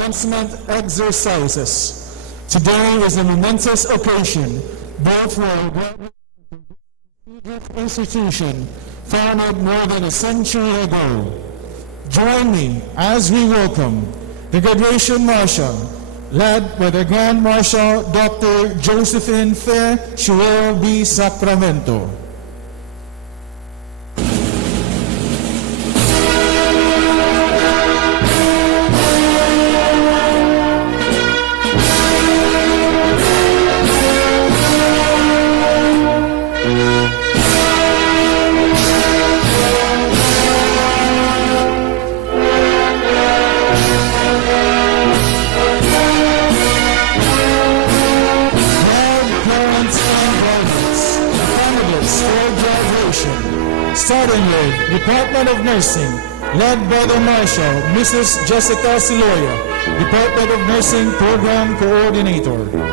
Commencement exercises. Today is a momentous occasion, both for a institution founded more than a century ago. Join me as we welcome the Graduation Marshal, led by the Grand Marshal Dr. Josephine Fair Shuel B. Sacramento. Starting with Department of Nursing, led by the Marshal, Mrs. Jessica Siloya, Department of Nursing Program Coordinator.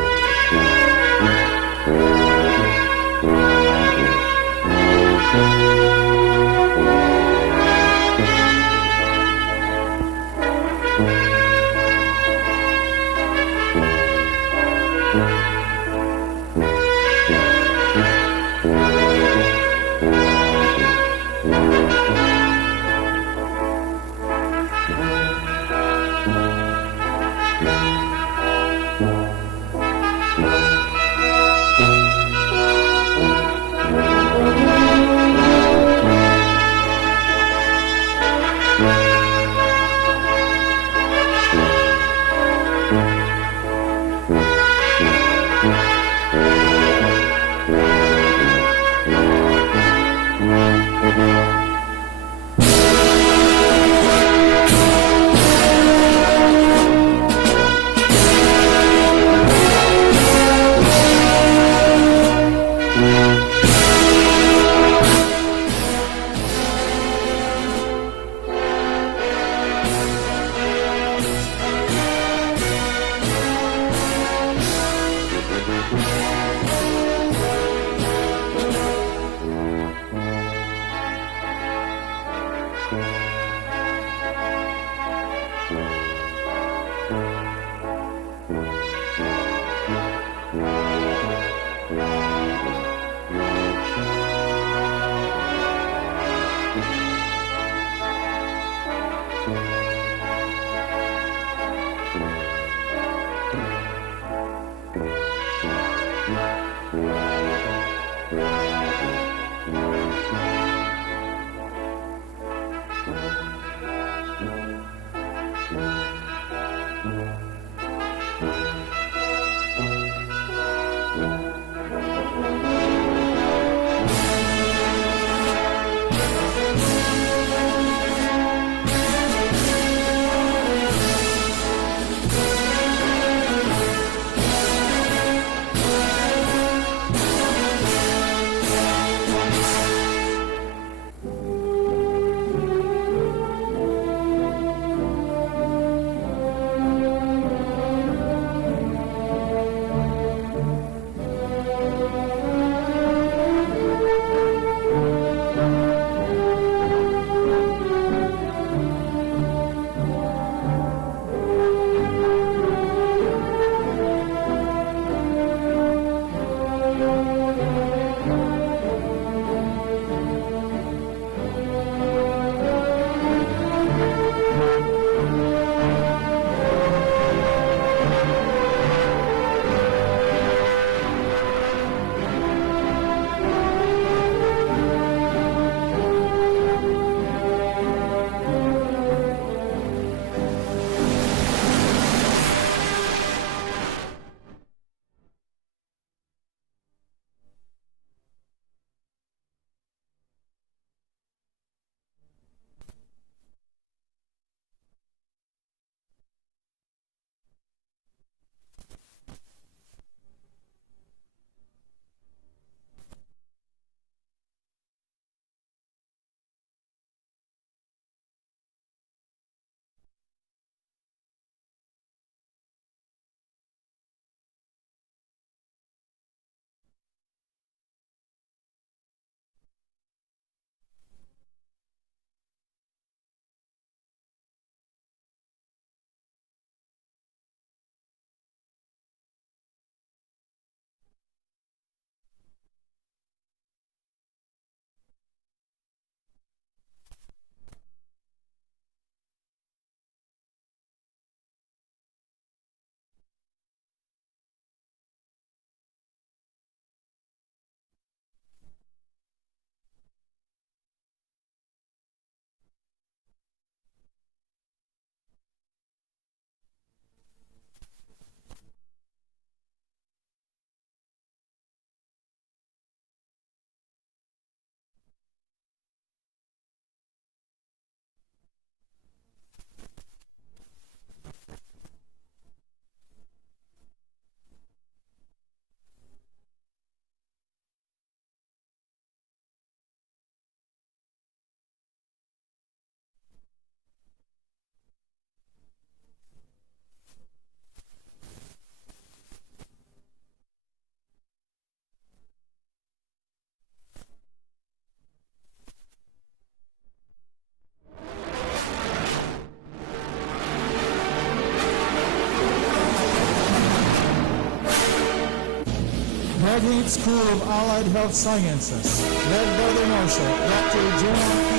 Graduate School of Allied Health Sciences, led by the Marshal, Dr. John P.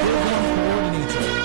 Program Coordinator.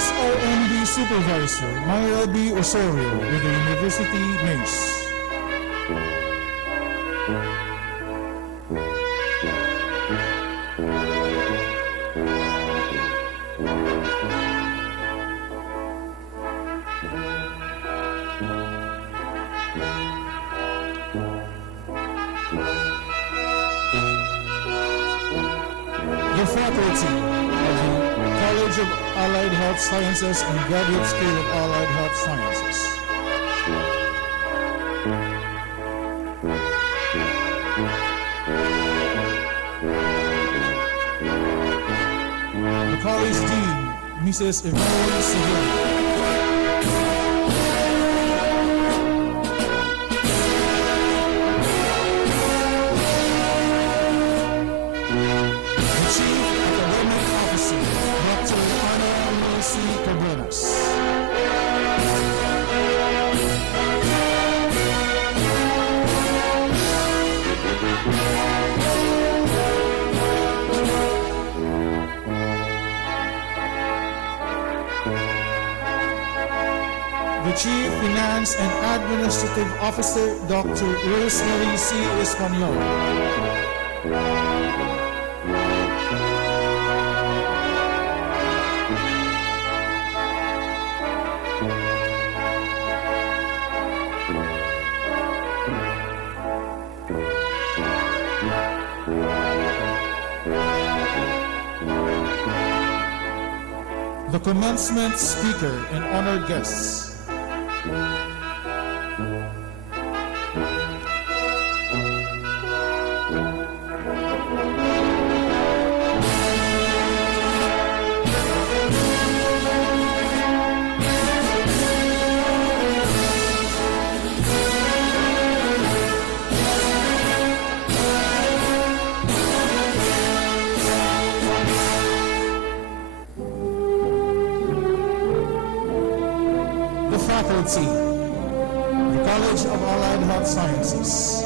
SONB Supervisor, Myra B. Osorio with the University Mace. The faculty of the College of Allied Health Sciences and Graduate School of Allied Health Sciences. The College Dean, Mrs. Yvonne Seville. The Chief Finance and Administrative Officer, Dr. Rosemary C. Espanol. The commencement speaker and honored guests. Faculty, the College of Allied Health Sciences.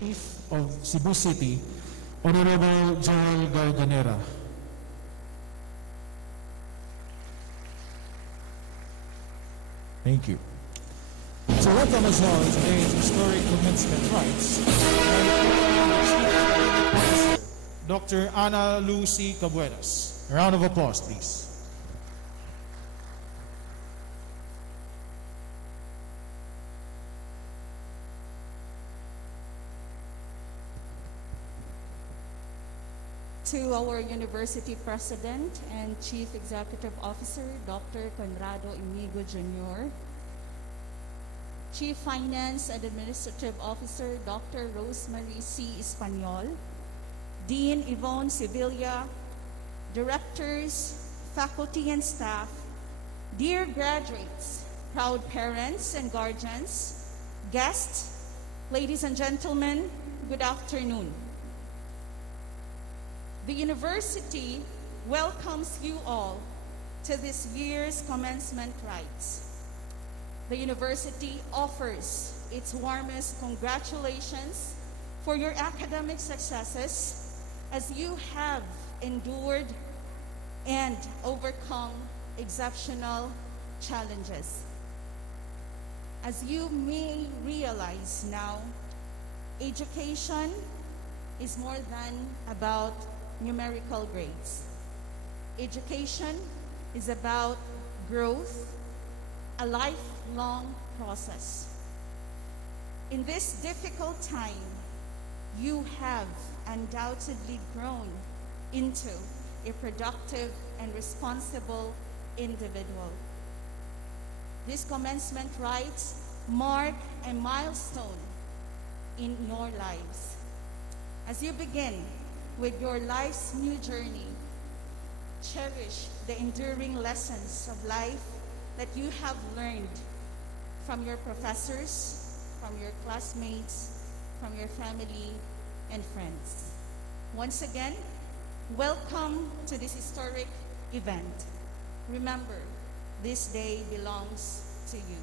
Chief of Cebu City, Honorable Joel Garganera. Thank you. So welcome as well to today's historic commencement rites. Dr. Ana Lucy Cabuenas. A round of applause, please. To our University President and Chief Executive Officer, Dr. Conrado Inigo Jr., Chief Finance and Administrative Officer, Dr. Rosemary C. Espanyol, Dean Yvonne Sevilla, Directors, faculty and staff, dear graduates, proud parents and guardians, guests, ladies and gentlemen, good afternoon. The university welcomes you all to this year's commencement rites. The university offers its warmest congratulations for your academic successes as you have endured and overcome exceptional challenges. As you may realize now, education is more than about numerical grades. Education is about growth, a lifelong process. In this difficult time, you have undoubtedly grown into a productive and responsible individual. These commencement rites mark a milestone in your lives. As you begin with your life's new journey, cherish the enduring lessons of life that you have learned from your professors, from your classmates, from your family and friends. Once again, welcome to this historic event. Remember, this day belongs to you.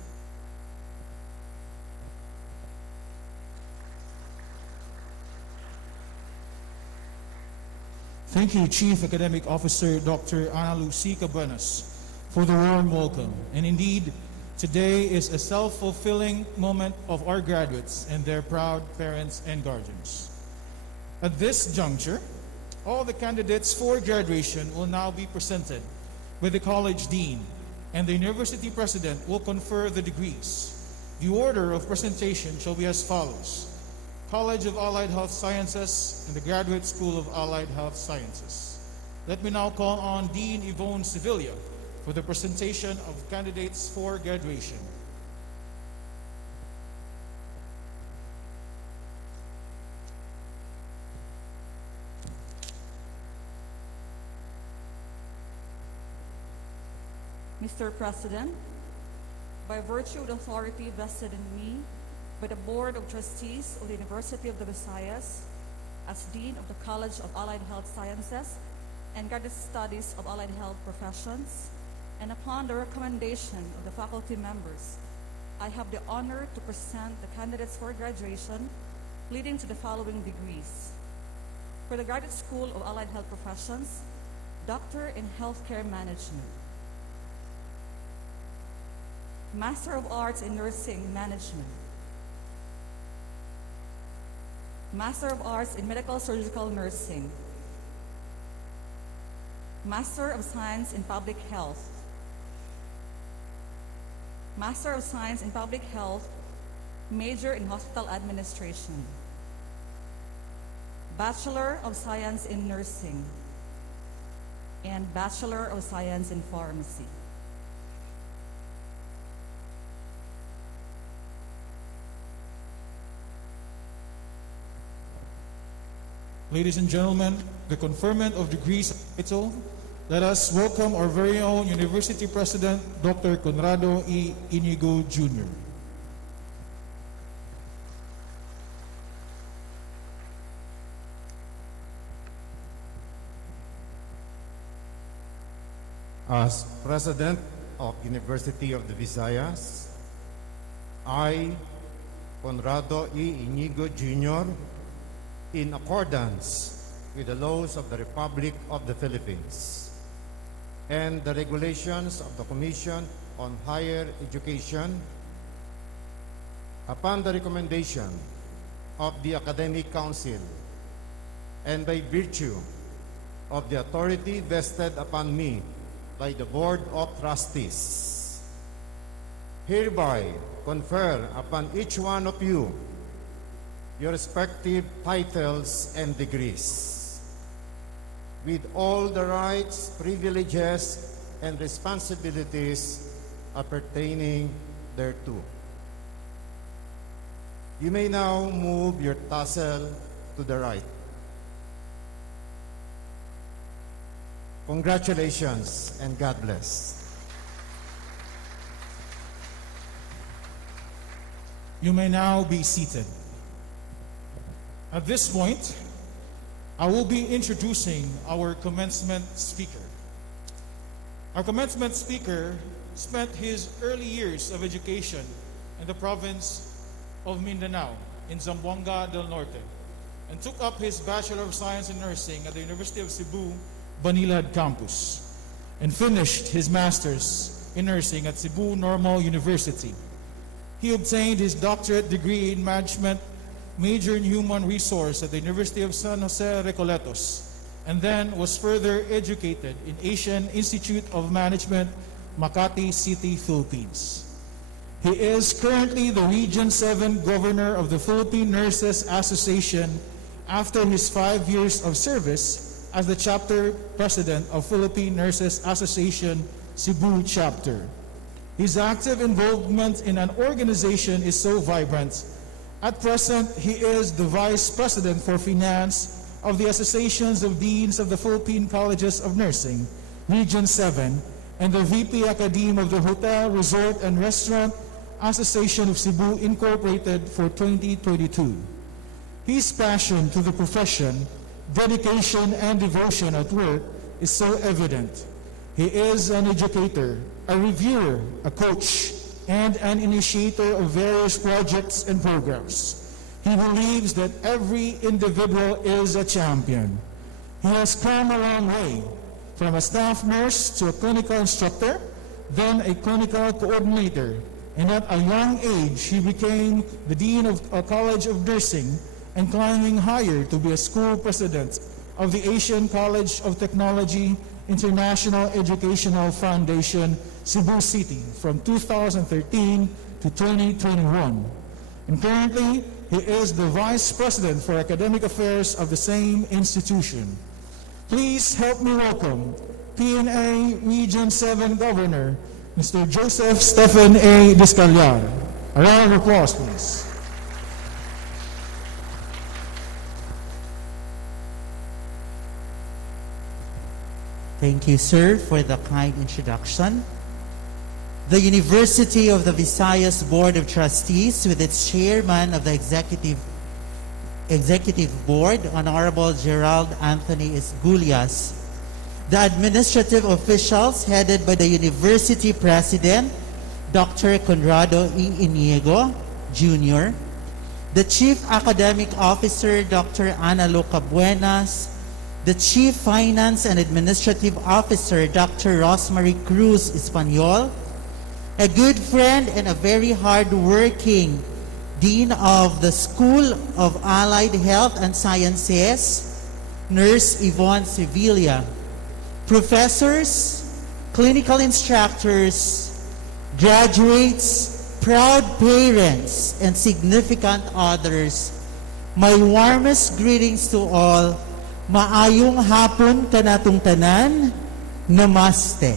Thank you, Chief Academic Officer Dr. Ana Lucy Cabuenas, for the warm welcome. And indeed, today is a self-fulfilling moment of our graduates and their proud parents and guardians. At this juncture, all the candidates for graduation will now be presented with the College Dean, and the University President will confer the degrees. The order of presentation shall be as follows: College of Allied Health Sciences and the Graduate School of Allied Health Sciences. Let me now call on Dean Yvonne Sevilla for the presentation of candidates for graduation. Mr. President, by virtue of the authority vested in me by the Board of Trustees of the University of the Visayas, as Dean of the College of Allied Health Sciences and Graduate Studies of Allied Health Professions, and upon the recommendation of the faculty members, I have the honor to present the candidates for graduation leading to the following degrees. For the Graduate School of Allied Health Professions, Doctor in Healthcare Management, Master of Arts in Nursing Management, Master of Arts in Medical Surgical Nursing, Master of Science in Public Health, Master of Science in Public Health, Major in Hospital Administration, Bachelor of Science in Nursing, and Bachelor of Science in Pharmacy. Ladies and gentlemen, the conferment of degrees title, let us welcome our very own University President, Dr. Conrado E. Inigo Jr. As President of University of the Visayas, I, Conrado E. Inigo Jr. in accordance with the laws of the Republic of the Philippines and the regulations of the Commission on Higher Education, upon the recommendation of the Academic Council and by virtue of the authority vested upon me by the Board of Trustees, hereby confer upon each one of you your respective titles and degrees, with all the rights, privileges, and responsibilities appertaining thereto. You may now move your tassel to the right. Congratulations and God bless. You may now be seated. At this point, I will be introducing our commencement speaker. Our commencement speaker spent his early years of education in the province of Mindanao in Zamboanga del Norte and took up his Bachelor of Science in Nursing at the University of Cebu, Banilad campus, and finished his Master's in Nursing at Cebu Normal University. He obtained his doctorate degree in management, major in human resource at the University of San Jose Recoletos, and then was further educated in Asian Institute of Management, Makati City, Philippines. He is currently the Region 7 Governor of the Philippine Nurses Association after his 5 years of service as the Chapter President of Philippine Nurses Association, Cebu Chapter. His active involvement in an organization is so vibrant. At present, he is the Vice President for Finance of the Associations of Deans of the Philippine Colleges of Nursing, Region 7, and the VP Academe of the Hotel, Resort, and Restaurant Association of Cebu Incorporated for 2022. His passion to the profession, dedication, and devotion at work is so evident. He is an educator, a reviewer, a coach, and an initiator of various projects and programs. He believes that every individual is a champion. He has come a long way, from a staff nurse to a clinical instructor, then a clinical coordinator, and at a young age, he became the Dean of a College of Nursing and climbing higher to be a school president of the Asian College of Technology International Educational Foundation, Cebu City, from 2013 to 2021. And currently, he is the Vice President for Academic Affairs of the same institution. Please help me welcome PNA Region 7 Governor, Mr. Joseph Stephen A. Discallar. A round of applause, please. Thank you, sir, for the kind introduction. The University of the Visayas Board of Trustees, with its chairman of the Executive Board, Honorable Gerald Anthony Esgulias, the administrative officials headed by the University President, Dr. Conrado E. Inigo, Jr., the Chief Academic Officer, Dr. Ana Luca Buenas, the Chief Finance and Administrative Officer, Dr. Rosemary Cruz Espanyol, a good friend and a very hard-working Dean of the School of Allied Health and Sciences, Nurse Yvonne Sevilla, professors, clinical instructors, graduates, proud parents, and significant others, my warmest greetings to all. Maayong hapon kanatong tanan. Namaste.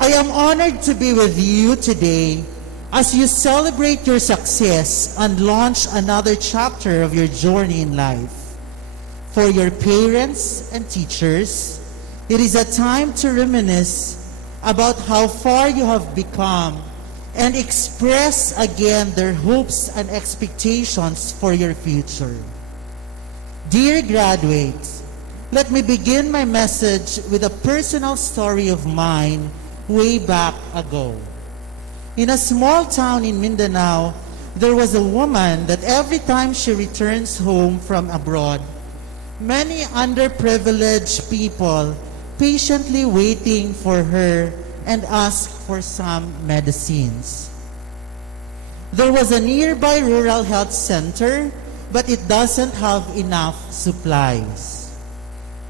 I am honored to be with you today as you celebrate your success and launch another chapter of your journey in life. For your parents and teachers, it is a time to reminisce about how far you have become and express again their hopes and expectations for your future. Dear graduates, let me begin my message with a personal story of mine way back ago. In a small town in Mindanao, there was a woman that every time she returns home from abroad, many underprivileged people patiently waiting for her and ask for some medicines. There was a nearby rural health center, but it doesn't have enough supplies.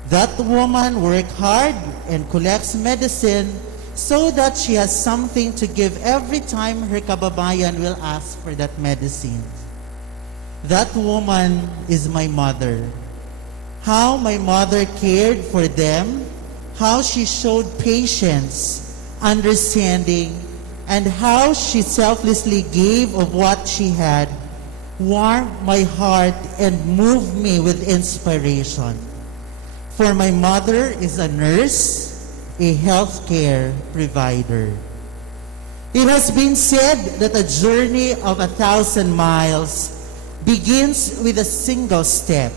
That woman works hard and collects medicine so that she has something to give every time her kababayan will ask for that medicine. That woman is my mother. How my mother cared for them, how she showed patience, understanding, and how she selflessly gave of what she had, warmed my heart and moved me with inspiration. For my mother is a nurse, a healthcare provider. It has been said that a journey of 1,000 miles begins with a single step.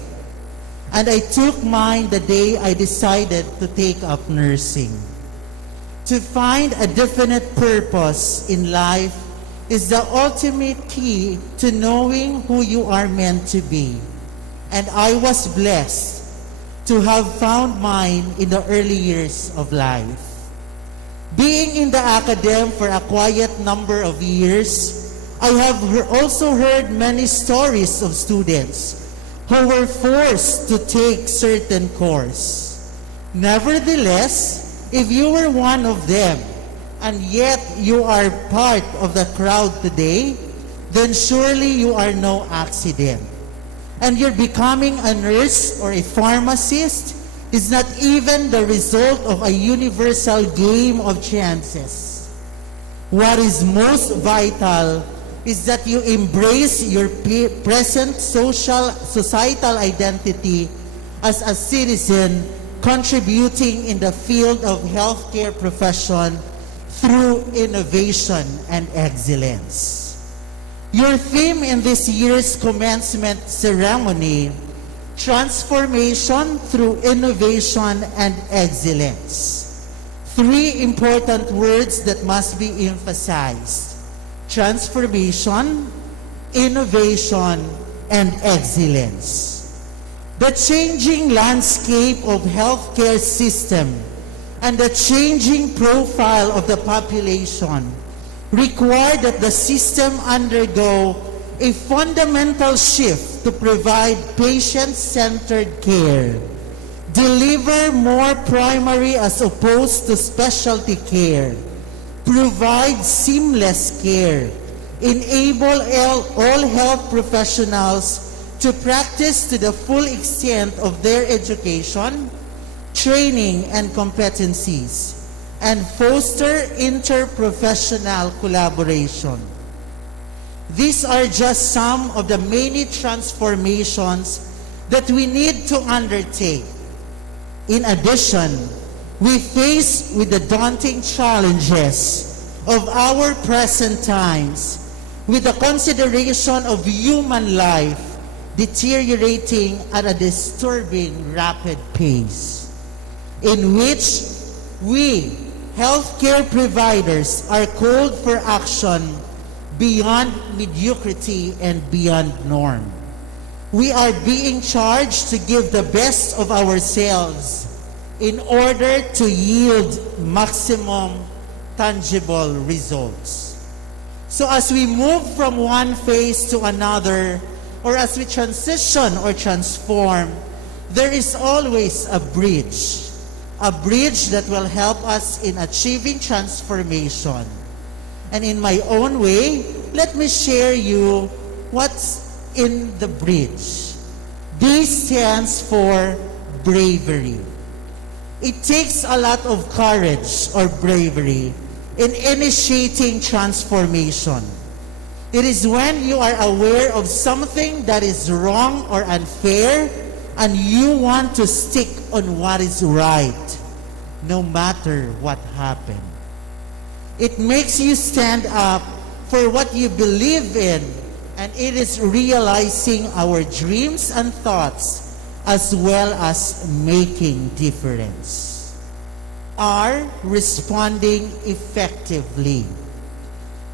And I took mine the day I decided to take up nursing. To find a definite purpose in life is the ultimate key to knowing who you are meant to be. And I was blessed to have found mine in the early years of life. Being in the academe for a quiet number of years, I have also heard many stories of students who were forced to take certain course. Nevertheless, if you were one of them, and yet you are part of the crowd today, then surely you are no accident. And your becoming a nurse or a pharmacist is not even the result of a universal game of chances. What is most vital is that you embrace your present societal identity as a citizen contributing in the field of healthcare profession through innovation and excellence. Your theme in this year's commencement ceremony, transformation through innovation and excellence. Three important words that must be emphasized: transformation, innovation, and excellence. The changing landscape of healthcare system and the changing profile of the population require that the system undergo a fundamental shift to provide patient-centered care, deliver more primary as opposed to specialty care, provide seamless care, enable all health professionals to practice to the full extent of their education, training, and competencies, and foster interprofessional collaboration. These are just some of the many transformations that we need to undertake. In addition, we face with the daunting challenges of our present times with the consideration of human life deteriorating at a disturbing rapid pace, in which we, healthcare providers, are called for action beyond mediocrity and beyond norm. We are being charged to give the best of ourselves in order to yield maximum tangible results. So as we move from one phase to another, or as we transition or transform, there is always a bridge that will help us in achieving transformation. And in my own way, let me share you what's in the bridge. B stands for bravery. It takes a lot of courage or bravery in initiating transformation. It is when you are aware of something that is wrong or unfair and you want to stick on what is right, no matter what happened. It makes you stand up for what you believe in, and it is realizing our dreams and thoughts as well as making difference. R, responding effectively.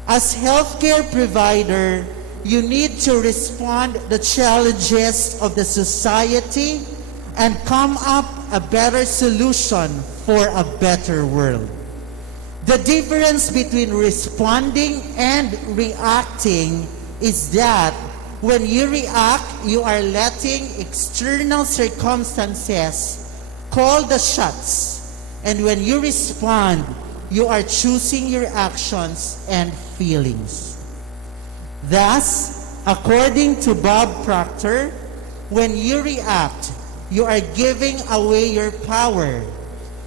As healthcare provider, you need to respond the challenges of the society and come up a better solution for a better world. The difference between responding and reacting is that when you react, you are letting external circumstances call the shots. And when you respond, you are choosing your actions and feelings. Thus, according to Bob Proctor, when you react, you are giving away your power.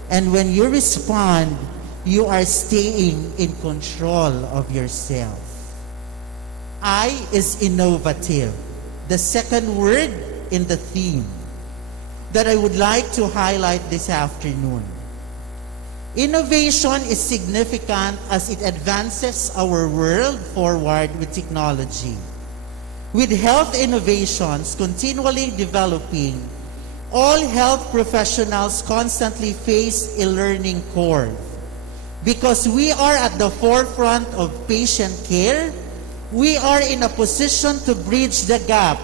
And when you respond, you are staying in control of yourself. I is innovative, the second word in the theme that I would like to highlight this afternoon. Innovation is significant as it advances our world forward with technology. With health innovations continually developing, all health professionals constantly face a learning curve. Because we are at the forefront of patient care, we are in a position to bridge the gap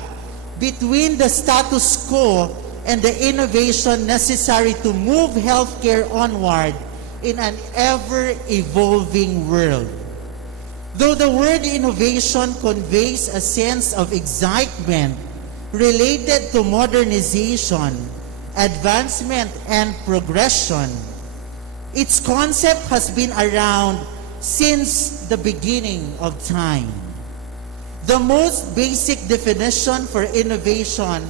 between the status quo and the innovation necessary to move healthcare onward in an ever-evolving world. Though the word innovation conveys a sense of excitement related to modernization, advancement, and progression, its concept has been around since the beginning of time. The most basic definition for innovation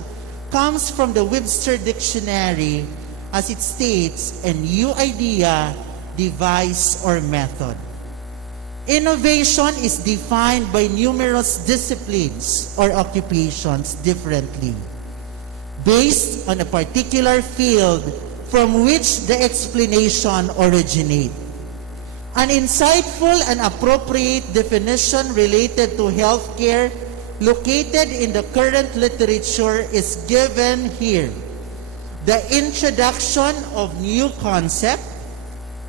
comes from the Webster Dictionary, as it states, a new idea, device, or method. Innovation is defined by numerous disciplines or occupations differently, based on a particular field from which the explanation originates. An insightful and appropriate definition related to healthcare located in the current literature is given here. The introduction of new concept,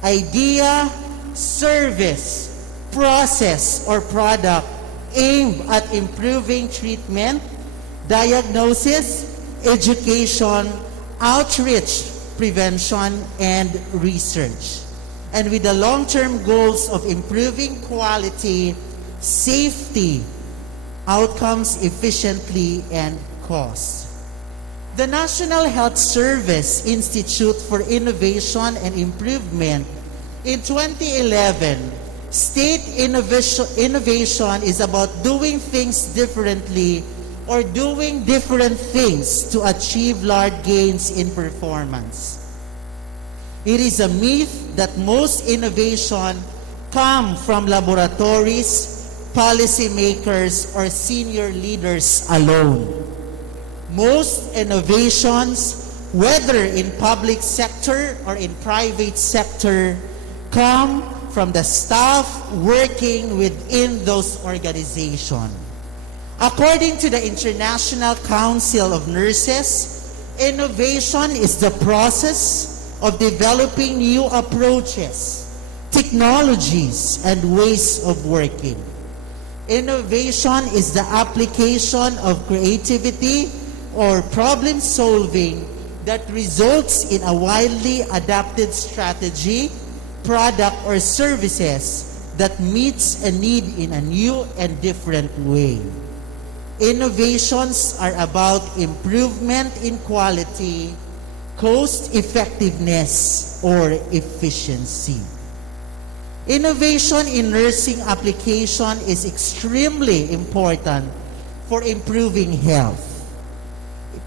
idea, service, process, or product aimed at improving treatment, diagnosis, education, outreach, prevention, and research, and with the long-term goals of improving quality, safety, outcomes efficiently, and cost. The National Health Service Institute for Innovation and Improvement in 2011 state innovation is about doing things differently or doing different things to achieve large gains in performance. It is a myth that most innovation come from laboratories, policymakers, or senior leaders alone. Most innovations, whether in public sector or in private sector, come from the staff working within those organizations. According to the International Council of Nurses, innovation is the process of developing new approaches, technologies, and ways of working. Innovation is the application of creativity or problem solving that results in a widely adapted strategy, product, or services that meets a need in a new and different way. Innovations are about improvement in quality, cost effectiveness, or efficiency. Innovation in nursing application is extremely important for improving health,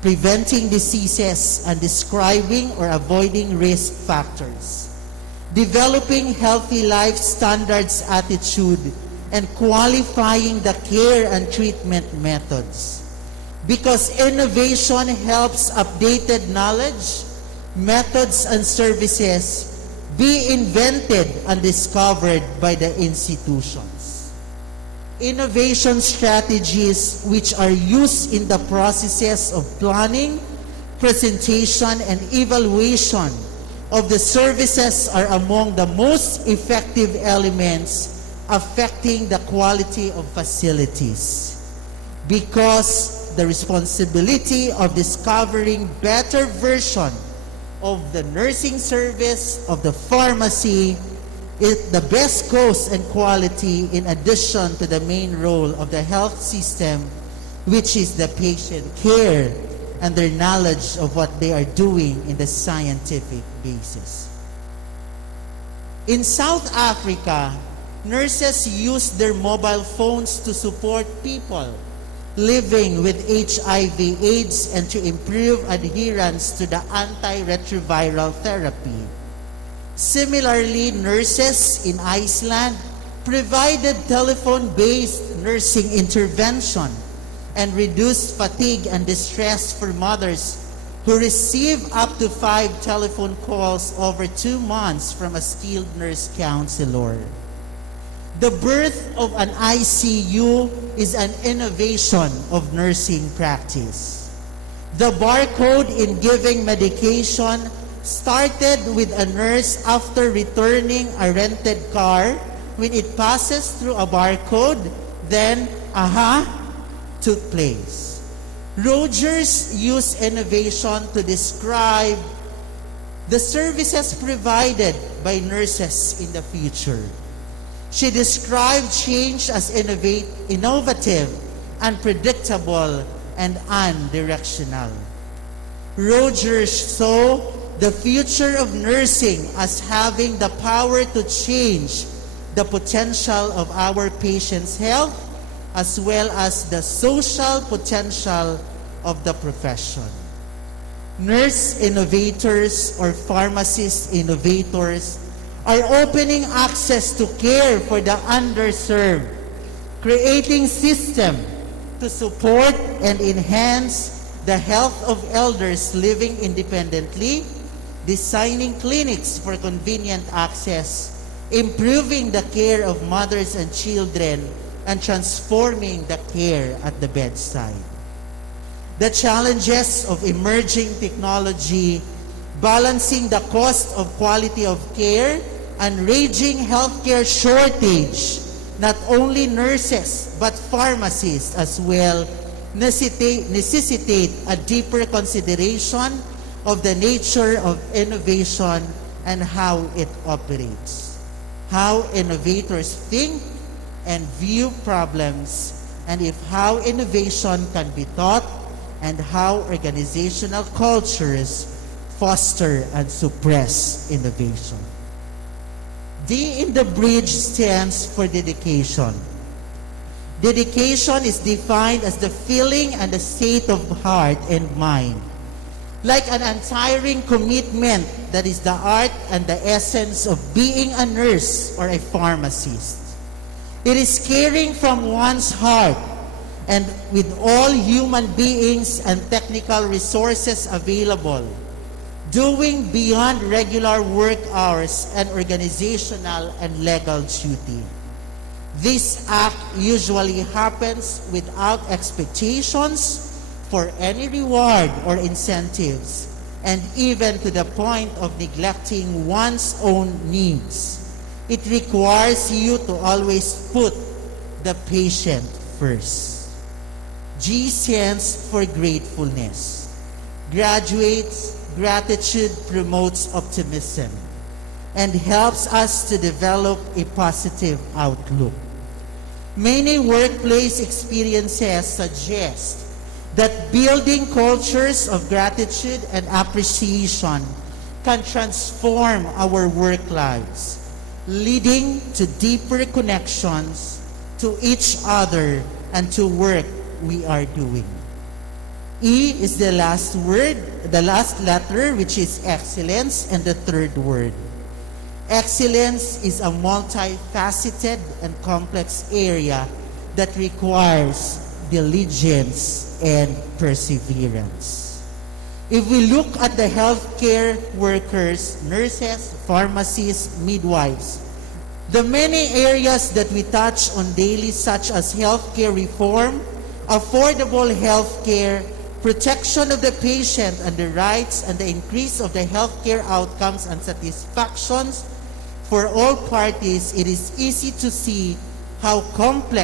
preventing diseases, and describing or avoiding risk factors, developing healthy life standards attitude, and qualifying the care and treatment methods. Because innovation helps updated knowledge, methods, and services be invented and discovered by the institutions. Innovation strategies which are used in the processes of planning, presentation, and evaluation of the services are among the most effective elements affecting the quality of facilities. because the responsibility of discovering better version of the nursing service of the pharmacy is the best cost and quality in addition to the main role of the health system, which is the patient care and their knowledge of what they are doing in the scientific basis. In South Africa, nurses use their mobile phones to support people living with HIV/AIDS and to improve adherence to the antiretroviral therapy. Similarly, nurses in Iceland provided telephone-based nursing intervention and reduced fatigue and distress for mothers who receive up to 5 telephone calls over 2 months from a skilled nurse counselor. The birth of an ICU is an innovation of nursing practice. The barcode in giving medication started with a nurse after returning a rented car. When it passes through a barcode, then AHA took place. Rogers used innovation to describe the services provided by nurses in the future. She described change as innovative, unpredictable, and undirectional. Rogers saw the future of nursing as having the power to change the potential of our patients' health as well as the social potential of the profession. Nurse innovators or pharmacist innovators are opening access to care for the underserved, creating systems to support and enhance the health of elders living independently, designing clinics for convenient access, improving the care of mothers and children, and transforming the care at the bedside. The challenges of emerging technology, balancing the cost of quality of care, and raging healthcare shortage, not only nurses but pharmacists as well, necessitate a deeper consideration of the nature of innovation and how it operates, how innovators think and view problems, and if how innovation can be taught, and how organizational cultures foster and suppress innovation. D in the bridge stands for dedication. Dedication is defined as the feeling and the state of heart and mind, like an untiring commitment that is the art and the essence of being a nurse or a pharmacist. It is caring from one's heart and with all human beings and technical resources available, doing beyond regular work hours and organizational and legal duty. This act usually happens without expectations for any reward or incentives, and even to the point of neglecting one's own needs. It requires you to always put the patient first. G stands for gratefulness. Graduates, gratitude promotes optimism and helps us to develop a positive outlook. Many workplace experiences suggest that building cultures of gratitude and appreciation can transform our work lives, leading to deeper connections to each other and to work we are doing. E is the last word, the last letter, which is excellence, and the third word. Excellence is a multifaceted and complex area that requires diligence and perseverance. If we look at the healthcare workers, nurses, pharmacists, midwives, the many areas that we touch on daily, such as healthcare reform, affordable healthcare, protection of the patient and the rights, and the increase of the healthcare outcomes and satisfactions for all parties, it is easy to see how complex